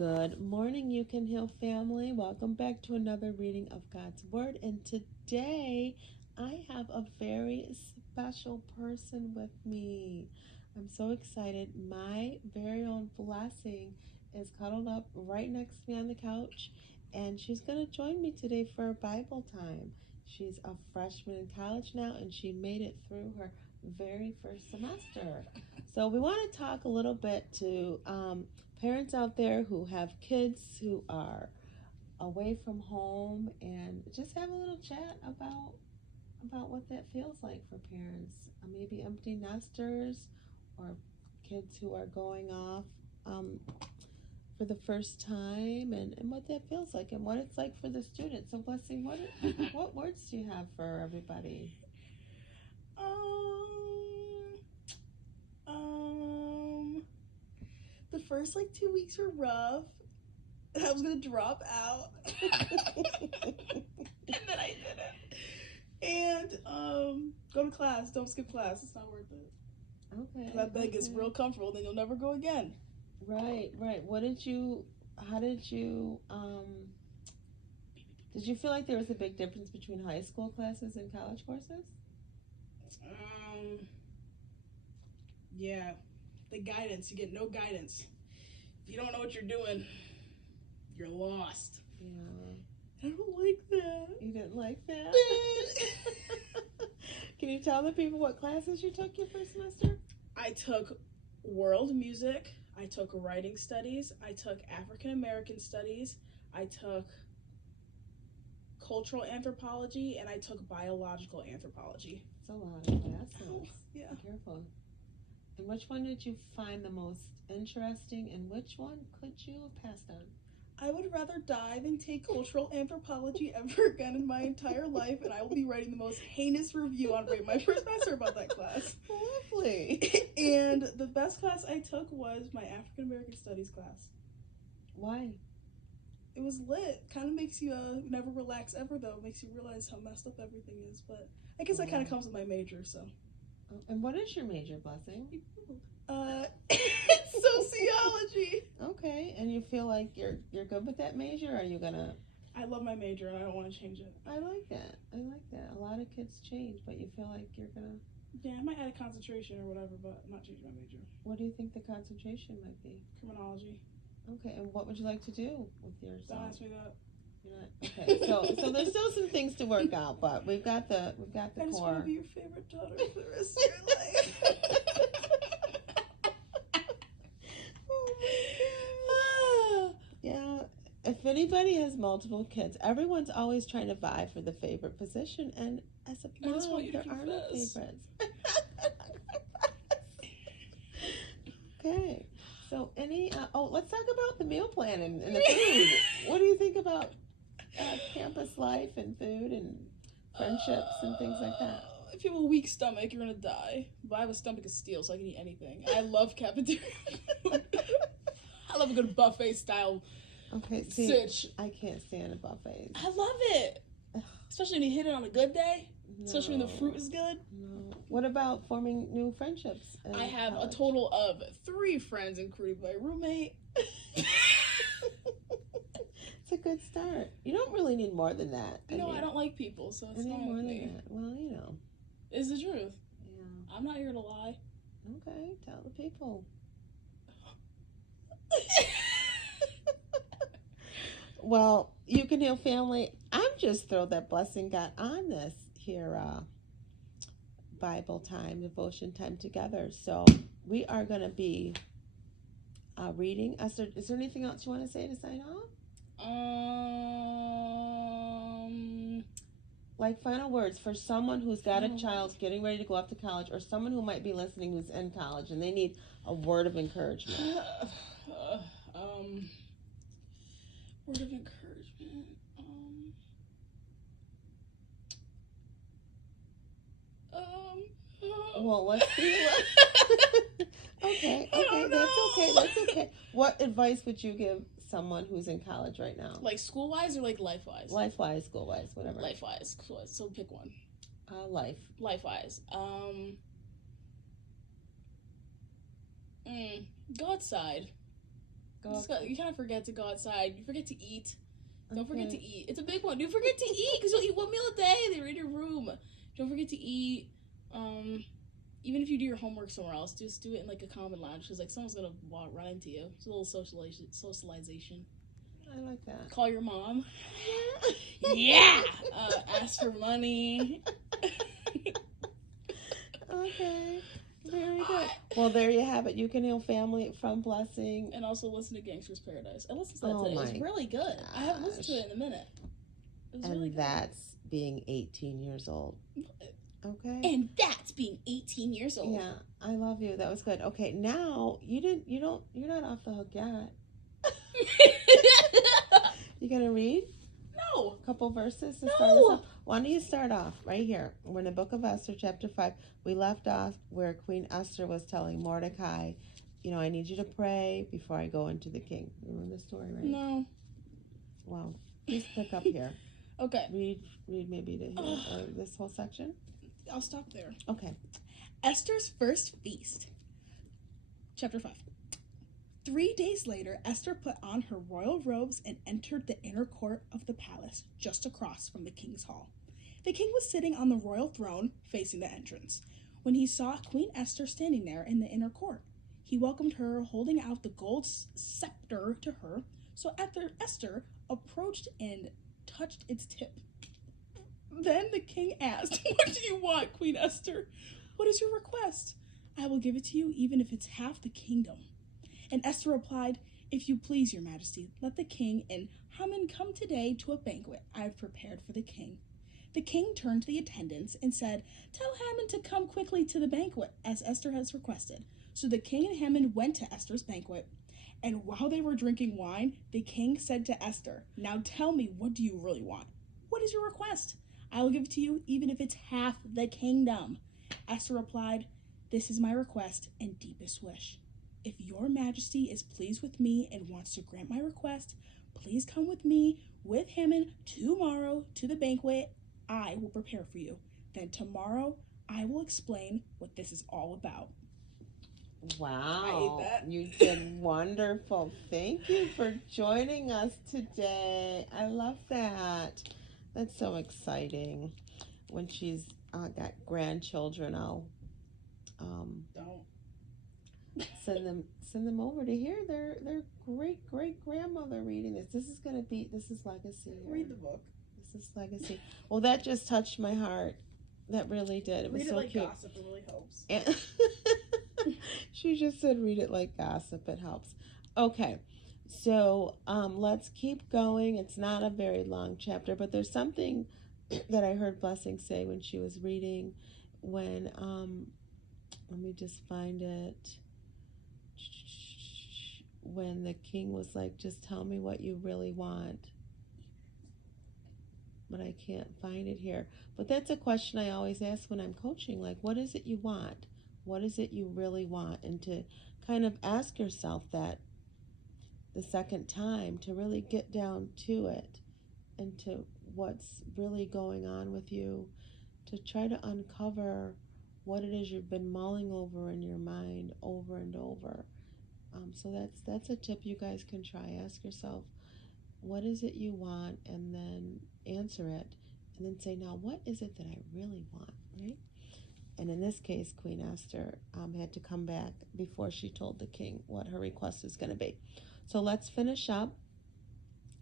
Good morning, You Can Heal family. Welcome back to another reading of God's Word. And today I have a very special person with me. I'm so excited. My very own Blessing is cuddled up right next to me on the couch, and she's going to join me today for Bible time. She's a freshman in college now, and she made it through her very first semester. So we want to talk a little bit to parents out there who have kids who are away from home, and just have a little chat about what that feels like for parents, maybe empty nesters or kids who are going off for the first time, and what that feels like and what it's like for the students. So Blessing, what words do you have for everybody? The first 2 weeks were rough. I was gonna drop out. And then I didn't. And go to class. Don't skip class. It's not worth it. Okay. That bed gets real comfortable, then you'll never go again. Right. How did you feel like there was a big difference between high school classes and college courses? Yeah. The guidance. You get no guidance. If you don't know what you're doing, you're lost. Yeah. I don't like that. You didn't like that? Can you tell the people what classes you took your first semester? I took world music. I took writing studies. I took African American studies. I took cultural anthropology, and I took biological anthropology. It's a lot of classes. Yeah. Be careful. And which one did you find the most interesting, and which one could you have passed on? I would rather die than take cultural anthropology ever again in my entire life, and I will be writing the most heinous review on Rate My First Semester about that class. Lovely. And the best class I took was my African American Studies class. Why? It was lit. Kind of makes you never relax ever, though. It makes you realize how messed up everything is. But I guess that kind of comes with my major, so. And what is your major, Blessing? Sociology. Okay, and you feel like you're good with that major? Or are you gonna? I love my major, and I don't want to change it. I like that. A lot of kids change, but you feel like you're gonna. Yeah, I might add a concentration or whatever, but I'm not changing my major. What do you think the concentration might be? Criminology. Okay, and what would you like to do with yourself? Don't ask me that. Okay, so there's still some things to work out, but we've got the core. I just want to be your favorite daughter for the rest of your life. Oh my God. Yeah. If anybody has multiple kids, everyone's always trying to vie for the favorite position, and as a mom, there are no favorites. Okay. So let's talk about the meal plan and the food. What do you think about campus life and food and friendships and things like that? If you have a weak stomach, you're gonna die. But I have a stomach of steel, so I can eat anything. I love cafeteria food. I love a good buffet style. Okay, sitch. I can't stand a buffet. I love it, especially when you hit it on a good day. No. Especially when the fruit is good. No. What about forming new friendships? I have a total of 3 friends, including my roommate. It's a good start. You don't really need more than that. I don't like people, so it's not more with than me. that. Well, It's the truth. Yeah. I'm not here to lie. Okay, tell the people. Well, You Can Heal family, I'm just thrilled that Blessing got on this here Bible time, devotion time together. So we are going to be reading. Esther, is there anything else you want to say to sign off? Like final words for someone who's got a child getting ready to go off to college, or someone who might be listening who's in college and they need a word of encouragement. Word of encouragement. Well, let's see. Okay, that's okay. What advice would you give someone who's in college right now? Like school-wise or like life-wise? Life-wise, school-wise, whatever. Life-wise, school-wise. So pick one. Life. Life-wise. Go outside. You kind of forget to go outside. You forget to eat. Don't Okay. forget to eat. It's a big one. Don't forget to eat because you'll eat one meal a day. They're in your room. Don't forget to eat. Even if you do your homework somewhere else, just do it in like a common lounge because like someone's gonna run into you. It's a little socialization. I like that. Call your mom. Yeah. Yeah. Ask for money. Okay. Very good. Well, there you have it. You can heal family from blessing. And also listen to Gangster's Paradise. I listened to that Oh today. my It was really good. gosh. I haven't listened to it in a minute. It was And really good. that's being 18 years old. Okay. And that's being 18 years old. Yeah, I love you. That was good. Okay, now you're not off the hook yet. You gonna read? No. A couple verses to No. start us off? Why don't you start off right here? We're in the book of Esther, chapter 5. We left off where Queen Esther was telling Mordecai, I need you to pray before I go into the king. You remember the story, right? No. Well, please pick up here. Okay. Read maybe to here, or this whole section. I'll stop there. Okay. Esther's first feast. Chapter 5. 3 days later, Esther put on her royal robes and entered the inner court of the palace, just across from the king's hall. The king was sitting on the royal throne, facing the entrance, when he saw Queen Esther standing there in the inner court. He welcomed her, holding out the gold scepter to her, so Esther approached and touched its tip. Then the king asked, "What do you want, Queen Esther? What is your request? I will give it to you, even if it's half the kingdom." And Esther replied, "If you please, your majesty, let the king and Haman come today to a banquet I have prepared for the king." The king turned to the attendants and said, "Tell Haman to come quickly to the banquet, as Esther has requested." So the king and Haman went to Esther's banquet. And while they were drinking wine, the king said to Esther, "Now tell me, what do you really want? What is your request? I will give it to you, even if it's half the kingdom." Esther replied, "This is my request and deepest wish. If your majesty is pleased with me and wants to grant my request, please come with me with Haman tomorrow to the banquet I will prepare for you. Then tomorrow I will explain what this is all about." Wow. I ate that. You did wonderful. Thank you for joining us today. I love that. That's so exciting. When she's got grandchildren, I'll Don't. send them over to hear their great grandmother reading this. This is legacy. Read the book. This is legacy. Well, that just touched my heart. That really did. It was Read so it like cute. gossip. It really helps. And she just said, "Read it like gossip. It helps." Okay, so let's keep going. It's not a very long chapter, but there's something that I heard Blessing say when she was reading. When let me just find it. When the king was like, "Just tell me what you really want." But I can't find it here. But that's a question I always ask when I'm coaching. Like, what is it you want? What is it you really want? And to kind of ask yourself that the second time, to really get down to it and to what's really going on with you, to try to uncover what it is you've been mulling over in your mind over and over. So that's a tip you guys can try. Ask yourself, what is it you want, and then answer it, and then say, now what is it that I really want, right? And in this case, Queen Esther had to come back before she told the king what her request is going to be. So let's finish up.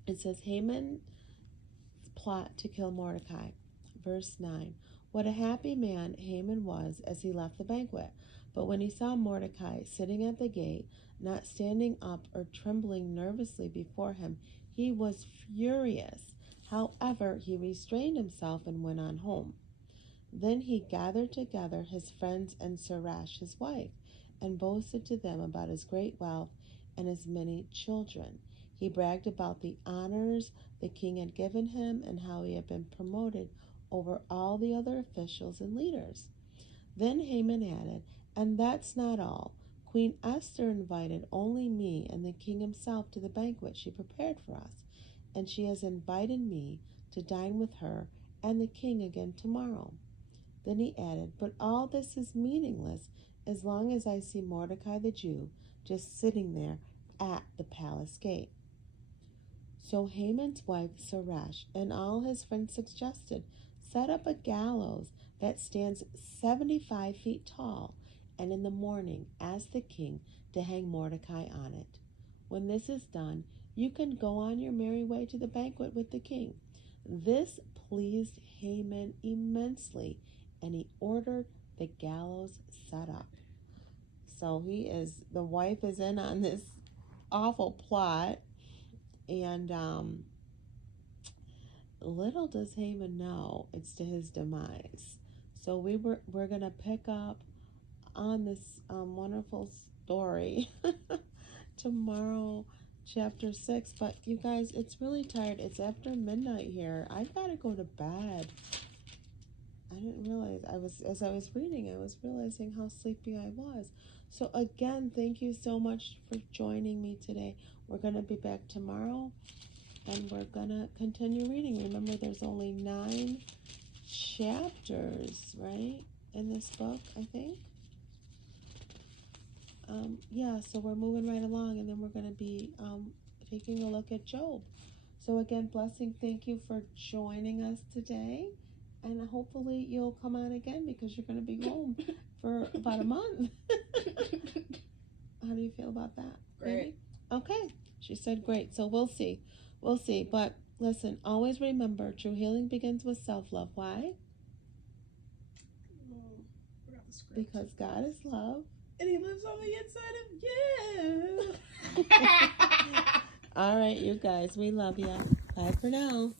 It says, Haman's plot to kill Mordecai. Verse 9. What a happy man Haman was as he left the banquet. But when he saw Mordecai sitting at the gate, not standing up or trembling nervously before him, he was furious. However, he restrained himself and went on home. Then he gathered together his friends and Zeresh, his wife, and boasted to them about his great wealth and his many children. He bragged about the honors the king had given him and how he had been promoted over all the other officials and leaders. Then Haman added, "And that's not all. Queen Esther invited only me and the king himself to the banquet she prepared for us, and she has invited me to dine with her and the king again tomorrow." Then he added, "But all this is meaningless as long as I see Mordecai the Jew just sitting there at the palace gate. So Haman's wife Zeresh and all his friends suggested, set up a gallows that stands 75 feet tall, and in the morning ask the king to hang Mordecai on it. When this is done, you can go on your merry way to the banquet with the king. This pleased Haman immensely, and he ordered the gallows set up. So the wife is in on this awful plot, and little does Haman know it's to his demise. So we're gonna pick up on this wonderful story tomorrow, chapter 6. But you guys, it's really tired. It's after midnight here. I've got to go to bed. I didn't realize as I was reading, I was realizing how sleepy I was. So again, thank you so much for joining me today. We're gonna be back tomorrow, and we're gonna continue reading. Remember, there's only 9 chapters, right, in this book, I think. Yeah, so we're moving right along, and then we're going to be taking a look at Job. So again, blessing, thank you for joining us today, and hopefully you'll come on again because you're going to be home for about a month. How do you feel about that? Great. Maybe? Okay, she said great. So we'll see. But listen, always remember, true healing begins with self-love. Why? Forgot the script. Because God is love. And he lives on the inside of you. All right, you guys, we love you. Bye for now.